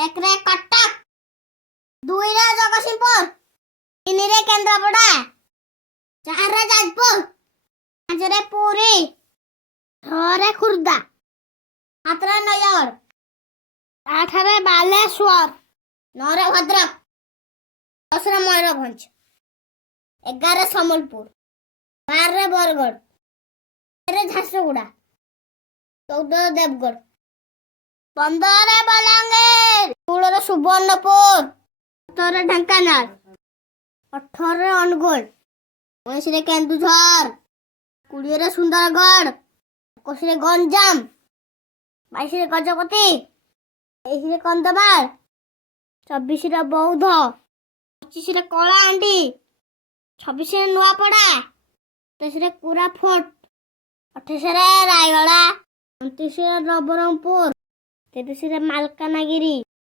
एकरे कटक, दुईरे जगतसिंहपुर, तीनरे केंद्रापड़ा, चारे जाजपुर, पांचरे पुरी, छरे खुर्दा, सातरे नयगढ़, आठरे बालेश्वर, नौरे भद्रक, दसरे मयूरभंज, 11 सम्बलपुर, 12 बरगढ़, 13 झारसुगुड़ा, 14 देवगढ़, 15 बलांगीर, 16 सुवर्णपुर, 17 ढेंकानाल, 18 अनुगुल, 19 केन्दुझर, 20 सुंदरगढ़, 21 गंजाम, 22 गजपति, 23 कंधमाल, 24 बौद्ध, 25 कलाहांडी, 26 नुआपड़ा, 27 कोरापुट, 28 रायगड़ा, 29 नवरंगपुर, 30 मालकानगिरी,